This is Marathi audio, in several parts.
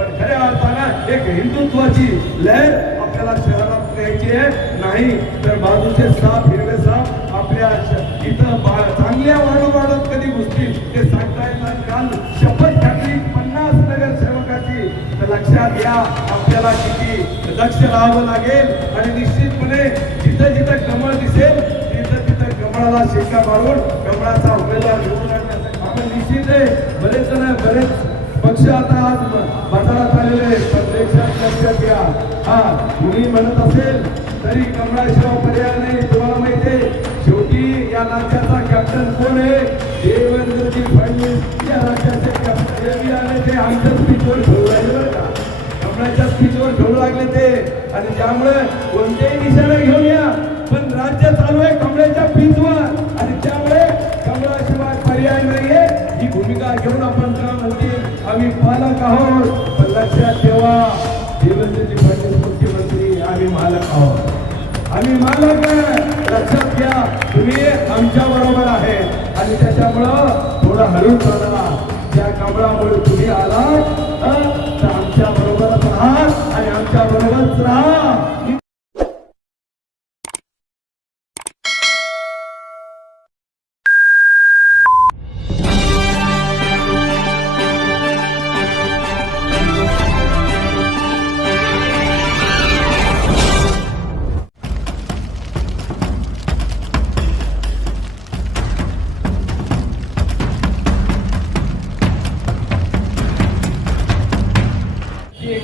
पण खऱ्या अर्थानं एक हिंदुत्वाची लहर आपल्याला शहरात न्यायची आहे. नाही तर बाजूचे साप हिरवे साप आपल्या इथं चांगल्या वाढत कधी घुसतील ते सांगता येणार. काल शपथ टाकली 50 नगरसेवकाची, तर लक्षात घ्या आपल्याला किती लक्ष राहावं लागेल. आणि निश्चितपणे जिथं जिथं कमळ दिसेल तिथं तिथं कमळाला शिक्का मारून कमळाचा उमेदवार निवडून आणण्याचं आपण निश्चित आहे. बरेच पक्ष आता आज बाजारात आलेले लक्षात घ्या. हा कुणी म्हणत असेल तरी कमळाशिवाय पर्याय नाही. तुम्हाला माहिती आहे शेवटी या राज्याचा कॅप्टन कोण आहे? देवेंद्रजी फडणवीस या राज्याचे कॅप्टन आले. ते आमच्या स्पीचवर ठेवू लागले बरं का, कमळाच्या स्पीचवर ठेवू लागले ते. आणि त्यामुळे कोणतेही निशाणा घेऊन या पण राज्य चालू आहे कमळाच्या पीचवर. आणि त्यामुळे कमळाशिवाय पर्याय नाहीये ही भूमिका घेऊन आपण का म्हणते आम्ही पालक आहोत. पण लक्षात ठेवा देवेंद्रजी फडणवीस मुख्यमंत्री, आम्ही मालक आहोत. आम्ही मालक आहे लक्षात घ्या. तुम्ही आमच्या बरोबर आहे आणि त्याच्यामुळं थोडं हळून चालला. त्या कमळामुळे तुम्ही आलात तर आमच्या बरोबरच आहात आणि आमच्या बरोबरच राहा.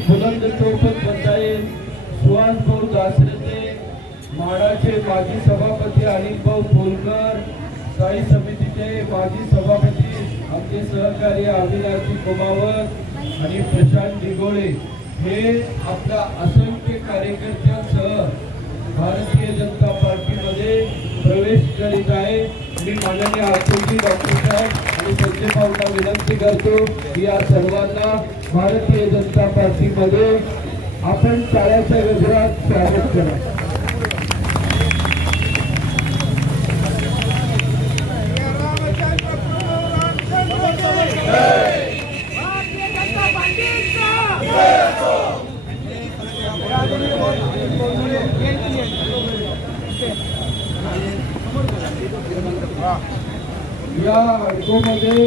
बुलंद चौपट बनता येईल. सुहास भाऊ दासरे, माडाचे माजी सभापती अनिल भाऊ बोलकर, स्थायी समितीचे माजी सभापती आमचे सहकारी अविनाशी कुमावत आणि प्रशांत दिगोळे हे आपल्या असंख्य कार्यकर्त्यांसह भारतीय जनता पार्टीमध्ये प्रवेश करीत आहे. मी माननीय आचार्य डॉक्टर साहेब आणि संजय भाऊंना विनंती करतो की या सर्वांना भारतीय जनता पार्टीमध्ये आपण टाळ्याच्या गजरात स्वागत करा. या अडकोमध्ये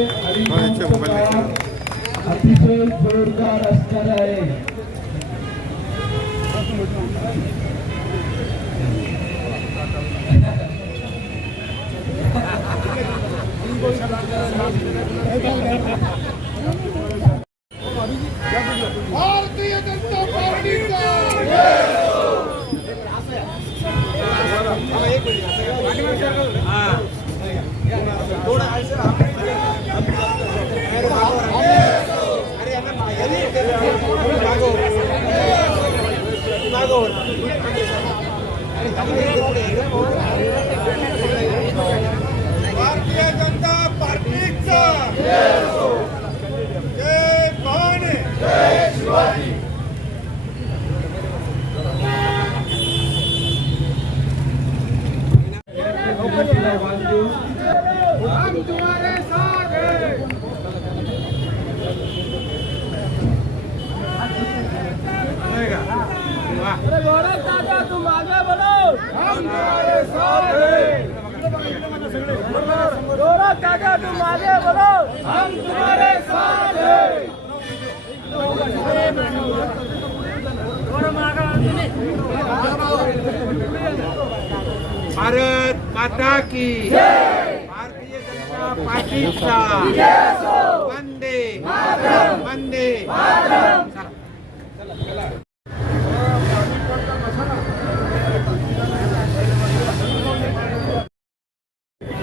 अतिशय जोरदार असणार आहे. भारतीय जनता पार्टीचा भारतीय जनता पार्टीचा जय भवानी जय शिवाजी. हम तुम्हारे साथ हैं. गौरव काका तुम आगे बढ़ो. हम तुम्हारे साथ हैं. गौरव काका तुम आगे बढ़ो. हम तुम्हारे साथ हैं. भारत माता की भारतीय जनता पार्टीचा वंदे वंदे.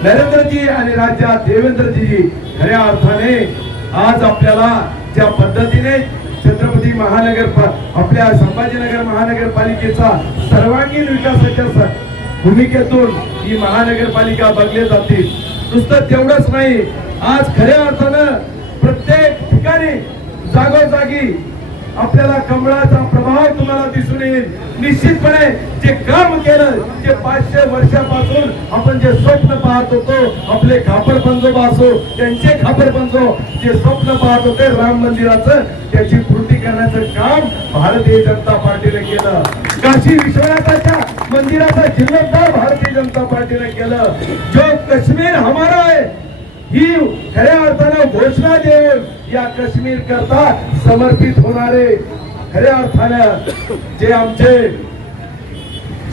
नरेंद्रजी आणि राज्यात देवेंद्रजी खऱ्या अर्थाने आज आपल्याला ज्या पद्धतीने छत्रपती आपल्या संभाजीनगर महानगरपालिकेचा सर्वांगीण विकासाच्या भूमिकेतून ही महानगरपालिका बदलली जाते. नुसतं तेवढंच नाही, आज खऱ्या अर्थानं प्रत्येक ठिकाणी जागोजागी आपल्याला कमळाचा प्रभाव तुम्हाला दिसून येईल. निश्चितपणे जे काम केलं, जे 500 वर्षापासून आपण जे स्वप्न पाहत होतो, आपले खापर पंजोबा असो, त्यांचे खापर पंजो जे स्वप्न पाहत होते राम मंदिराचं, त्याची पूर्ती करण्याचं काम भारतीय जनता पार्टीने केलं. काशी विश्वनाथाच्या मंदिराचा जीर्णोद्धार भारतीय जनता पार्टीने केलं. जो काश्मीर हमारा है ही खऱ्या अर्थानं घोषणा देऊन या काश्मीर करता समर्पित होणारे खऱ्या अर्थानं जे आमचे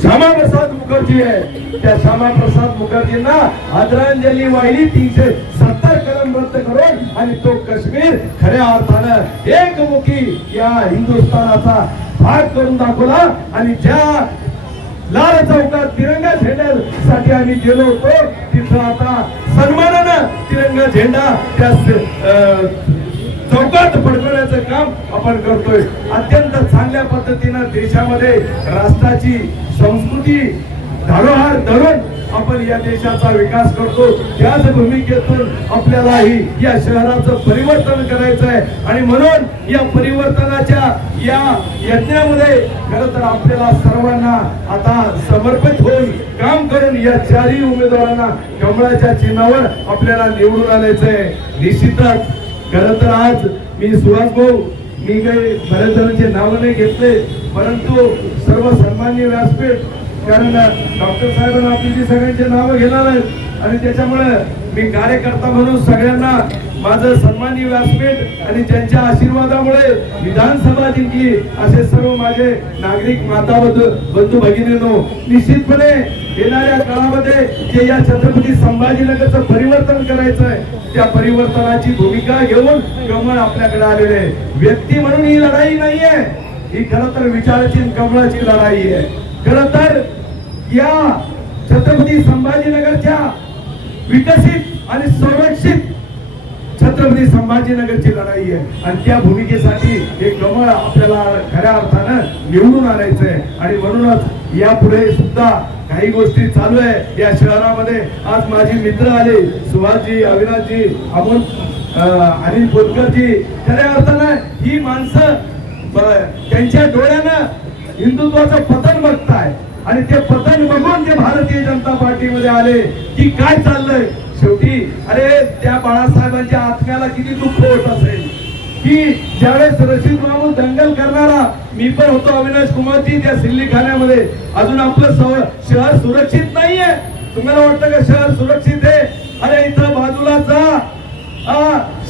श्यामाप्रसाद मुखर्जी आहे, त्या श्यामाप्रसाद मुखर्जींना आदरांजली वाहिली 370 कलम रद्द करून आणि तो काश्मीर खऱ्या अर्थानं एकमुखी या हिंदुस्थानाचा भाग करून दाखवला. आणि ज्या लाल चौकात तिरंगा झेंड्यासाठी आम्ही गेलो होतो तिथं आता सन्मानानं तिरंगा झेंडा त्या चौकात फडकवण्याचं काम आपण करतोय. अत्यंत चांगल्या पद्धतीनं देशामध्ये राष्ट्राची संस्कृती धरोहर धरून आपण या देशाचा विकास करतो. त्याच भूमिकेतून आपल्यालाही या शहराचं परिवर्तन करायचं आहे. आणि म्हणून या परिवर्तनाच्या या यज्ञामध्ये खरं तर आपल्याला सर्वांना आता समर्पित होऊन काम करून या चारही उमेदवारांना कमळाच्या चिन्हावर आपल्याला निवडून आणायचं आहे. निश्चितच खरं तर आज मी सुहास भाऊ, मी काही बऱ्याच जणांचे नाव नाही घेतले, परंतु सर्व सन्माननीय व्यासपीठ, कारण डॉक्टर साहेबांना आपली सगळ्यांचे नावं घेणार आहेत आणि त्याच्यामुळे मी कार्यकर्ता म्हणून सगळ्यांना माझं सन्माननीय व्यासपीठ आणि ज्यांच्या आशीर्वादामुळे विधानसभा जिंकली असे सर्व माझे नागरिक माता बंधू भगिनींनो, निश्चितपणे येणाऱ्या काळामध्ये जे या छत्रपती संभाजीनगरचं परिवर्तन करायचं आहे त्या परिवर्तनाची भूमिका घेऊन कमळ आपल्याकडे आलेले आहे. व्यक्ती म्हणून ही लढाई नाहीये, ही खरं तर विचाराची कमळाची लढाई आहे. खरं तर या छत्रपती संभाजीनगरच्या विकसित आणि संरक्षित छत्रपती संभाजीनगरची लढाई आहे आणि त्या भूमिकेसाठी हे कमळ आपल्याला खऱ्या अर्थानं निवडून आणायचं आहे. आणि म्हणूनच यापुढे सुद्धा काही गोष्टी चालू आहे या शहरामध्ये. आज माझी मित्र आले, सुभाषजी, अविनाशजी, अमोल, अनिल बोरकरजी. खऱ्या अर्थानं ही माणसं त्यांच्या डोळ्यानं हिंदुत्वाचं पतन बघताय आणि ते पतन बघून ते भारतीय जनता पार्टीमध्ये आले की काय चाललंय. शेवटी अरे त्या बाळासाहेबांच्या आत्म्याला किती दुःख होत असेल की ज्यावेळेस रशीद बाबू दंगल करणारा मी पण होतो, अविनाश कुमारजी, त्या सिल्लीखान्यामध्ये अजून आपलं शहर सुरक्षित नाहीये. तुम्हाला वाटतं का शहर सुरक्षित आहे? अरे इथं बाजूला जा,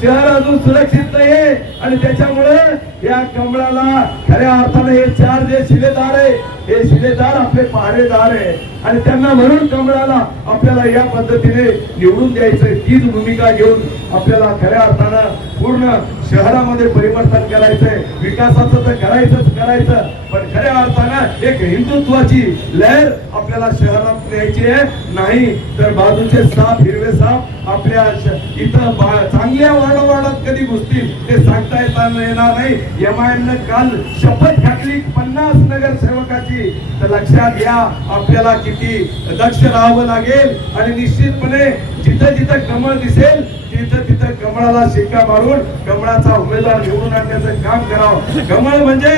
शहर अजून सुरक्षित नाहीये. आणि त्याच्यामुळे या कमळाला खऱ्या अर्थाने हे चार जे शिलेदार आहे हे शिलेदार आपले पहारेदार आहे आणि त्यांना म्हणून कमळाला आपल्याला या पद्धतीने निवडून द्यायचं. तीच भूमिका घेऊन आपल्याला खऱ्या अर्थानं पूर्ण शहरामध्ये परिवर्तन करायचंय. विकासाचं तर करायचं पण खऱ्या अर्थानं एक हिंदुत्वाची लहर आपल्याला शहरात न्यायची आहे. नाही तर बाजूचे साप, हिरवे साप आपल्या इथं चांगल्या वाडात कधी घुसतील ते सांगता येणार नाही. एमआयएमनं काल शपथ घातली 50 नगरसेवकाची, तर लक्षात घ्या आपल्याला किती दक्ष राहावं लागेल. आणि निश्चितपणे जिथं जिथं कमळ दिसेल तिथं कमळाला शिक्का मारून कमळाचा उमेदवार निवडून आणण्याचं काम करावं. कमळ म्हणजे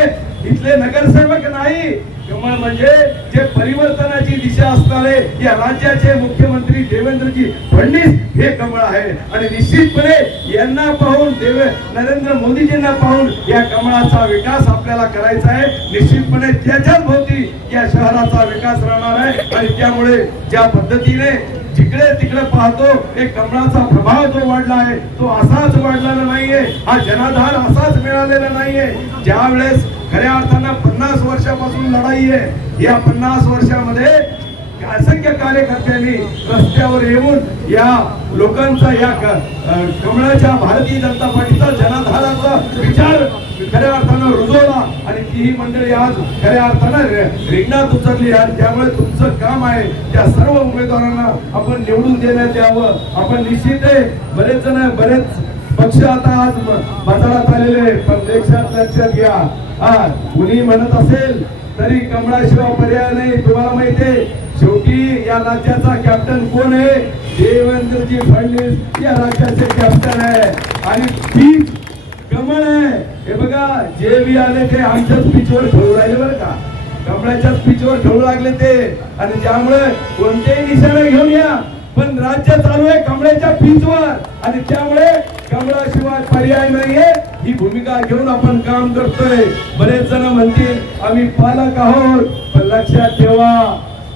इथले नगरसेवक नाही, कमळ म्हणजे जे परिवर्तनाची दिशा असणारे या राज्याचे मुख्यमंत्री देवेंद्रजी फडणवीस हे कमळ आहे. आणि निश्चितपणे यांना पाहून नरेंद्र मोदीजींना पाहून या कमळाचा विकास आपल्याला करायचा आहे. निश्चितपणे त्याच्याच भोवती या शहराचा विकास राहणार आहे. आणि त्यामुळे ज्या पद्धतीने जिकडे तिकडे पाहतो एक कमळाचा प्रभाव जो वाढला आहे तो असाच वाढलेला नाहीये, हा जनाधार असाच मिळालेला नाहीये. ज्या वेळेस खऱ्या अर्थानं 50 वर्षापासून लढाई आहे, या 50 वर्षामध्ये असंख्य कार्यकर्त्यांनी रस्त्यावर येऊन या लोकांचा या कमळाच्या भारतीय जनता पार्टीचा जनाधाराचा विचार खऱ्या अर्थानं रुजवला आणि तीही मंडळी आज खऱ्या अर्थानं रिंगणात उतरली. आणि त्यामुळे तुमचं काम आहे त्या सर्व उमेदवारांना आपण निवडून देण्यात यावं. आपण निश्चित आहे बरेच पक्ष आता आज बाजारात आलेले, पण लक्षात घ्या कुणी म्हणत असेल तरी कमळाशिवाय पर्याय नाही. तुम्हाला माहिती आहे शेवटी या राज्याचा कॅप्टन कोण आहे? देवेंद्रजी फडणवीस या राज्याचे कॅप्टन आहे आणि तीच कमळ आहे. हे बघा जे बी आले ते आमच्याच पिचवर ठेवू राहिले बरं का, कमळाच्याच पिचवर ठेवू लागले ते. आणि ज्यामुळे कोणतेही निशाणे घेऊन या पण राज्य चालू आहे कमळाच्या पीचवर आणि त्यामुळे कमळाशिवाय पर्याय नाहीये ही भूमिका घेऊन आपण काम करतोय. बरेच जण म्हणतील आम्ही पालक आहोत, पण लक्षात ठेवा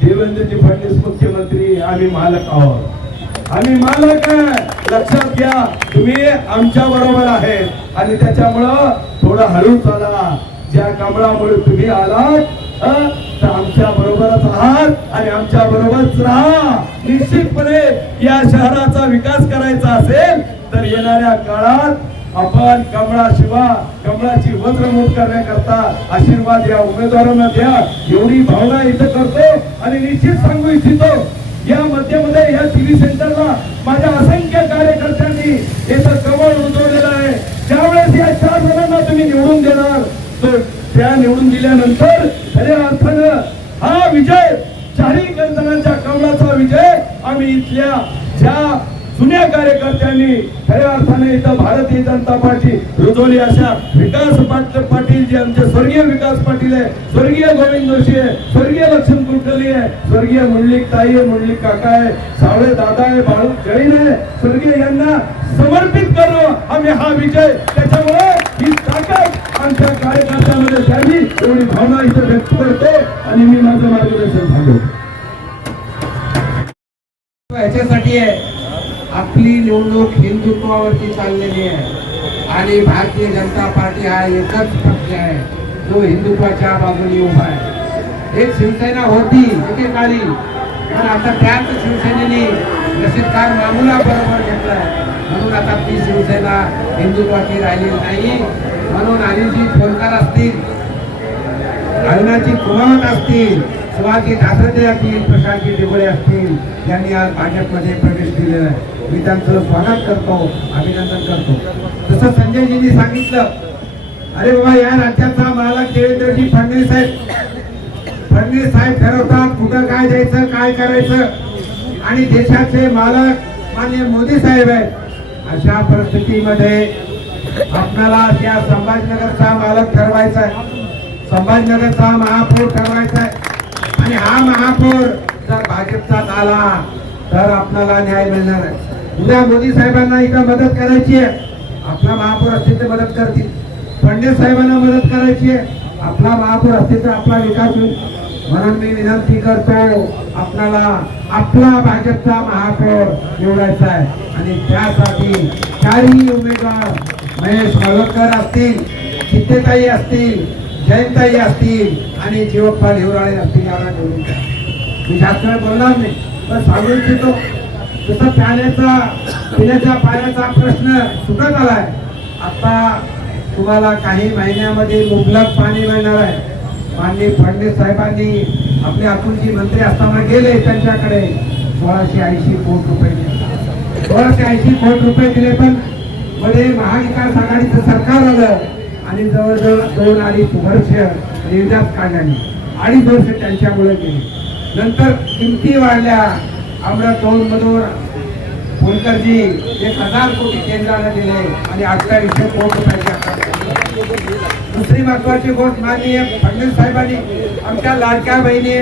देवेंद्रजी फडणवीस मुख्यमंत्री, आम्ही मालक आहोत. आम्ही मालक आहे, लक्षात घ्या. तुम्ही आमच्या बरोबर आहे आणि त्याच्यामुळं थोडं हळू चाला. ज्या कमळामुळे तुम्ही आलात तर आमच्या बरोबरच आहात आणि आमच्या बरोबरच राहा. निश्चितपणे या शहराचा विकास करायचा असेल तर येणाऱ्या काळात आपण कमळाशिवाय कमळाची वज्रमूठ करण्याकरता आशीर्वाद या उमेदवारांना द्या, एवढी भावना इथं करतो. आणि निश्चित सांगू इच्छितो या मध्ये या टीव्ही सेंटरला माझ्या असंख्य कार्यकर्त्यांनी याचं कमळ उजवलेलं आहे. त्यावेळेस या 4 जणांना तुम्ही निवडून देणार, तर त्या निवडून दिल्यानंतर खऱ्या अर्थानं हा विजय, 4ही जणांच्या कमळाचा विजय आम्ही इथल्या ज्या जुन्या कार्यकर्त्यांनी खऱ्या अर्थाने इथं भारतीय जनता पार्टी रुजवली अशा विकास पाटील जे आमचे स्वर्गीय विकास पाटील आहे, स्वर्गीय गोविंद जोशी आहे, स्वर्गीय लक्ष्मण कुलकर्णी आहे, स्वर्गीय मुंडलिक ताई आहे, मुंडलिक काका आहे, सावळे दादा आहे, बाळू जैन आहे, स्वर्गीय यांना समर्पित करू आम्ही हा विजय. त्याच्यामुळे ही ताकद आमच्या कार्यकर्त्यांमध्ये द्यावी एवढी भावना इथं व्यक्त करतो आणि मी माझं मार्गदर्शन थांबवतो. याच्यासाठी आहे आपली निवडणूक हिंदुत्वावरती चाललेली आहे आणि भारतीय जनता पार्टी हा एकच पक्ष आहे जो हिंदुत्वाच्या बाजूने उभा आहे. एक शिवसेना होती एकेकाळी, पण आता त्याच शिवसेनेने रशीदखान मामूला बरोबर घेतलाय, म्हणून आता ती शिवसेना हिंदुत्वाची राहिलेली नाही. म्हणून अनिलजी फोनकर असतील, अरुणाची कुमावत असतील, शिवाजी ठाकरे असतील, प्रशांतजी दिगोळे असतील, यांनी आज भाजपमध्ये प्रवेश दिलेला आहे. मी त्यांचं स्वागत करतो, अभिनंदन करतो. तसं संजयजींनी सांगितलं, अरे बाबा या राज्याचा मालक देवेंद्रजी फडणवीस आहेत. फडणवीस साहेब ठरवतात कुठं काय द्यायचं, काय करायचं, आणि देशाचे मालक माननीय मोदी साहेब आहेत. अशा परिस्थितीमध्ये आपल्याला त्या संभाजीनगरचा मालक ठरवायचा आहे, संभाजीनगरचा महापौर ठरवायचा आहे. आणि हा महापौर जर भाजपचा आला तर आपल्याला न्याय मिळणार आहे. उद्या मोदी साहेबांना इथं मदत करायची आहे, आपला महापौर असतील तर मदत करतील. फडणवीस साहेबांना मदत करायची आहे, आपला महापौर असतील तर आपला विकास होईल. म्हणून मी विनंती करतो आपल्याला आपला भाजपचा महापौर निवडायचा आहे. आणि त्यासाठी 4ही उमेदवार महेश मालवकर असतील, चित्तेताई असतील, जयंताई असतील आणि जीवप्पा हिवराळे असतील, यांना निवडून द्या. मी जास्त वेळ बोलणार नाही, पण सांगू इच्छितो जसं पिण्याच्या पाण्याचा प्रश्न सुटत आलाय, आता तुम्हाला काही महिन्यामध्ये मुबलक पाणी मिळणार आहे. माननीय फडणवीस साहेबांनी आपले अतुलजी मंत्री असताना गेले त्यांच्याकडे 1680 कोटी रुपये दिले. 1680 कोटी रुपये दिले, पण मध्ये महाविकास आघाडीचं सरकार आलं आणि जवळजवळ 2-2.5 वर्ष निर्यात काढल्याने 2.5 वर्ष त्यांच्यामुळे गेली. नंतर किमती वाढल्या, अमृतोन मधून फुलकरजी 1000 कोटी केंद्राला दिले आणि 2800 कोटी रुपयाच्या. दुसरी महत्वाची गोष्ट माननीय फडणवीस साहेबांनी आमच्या लाडक्या बहिणी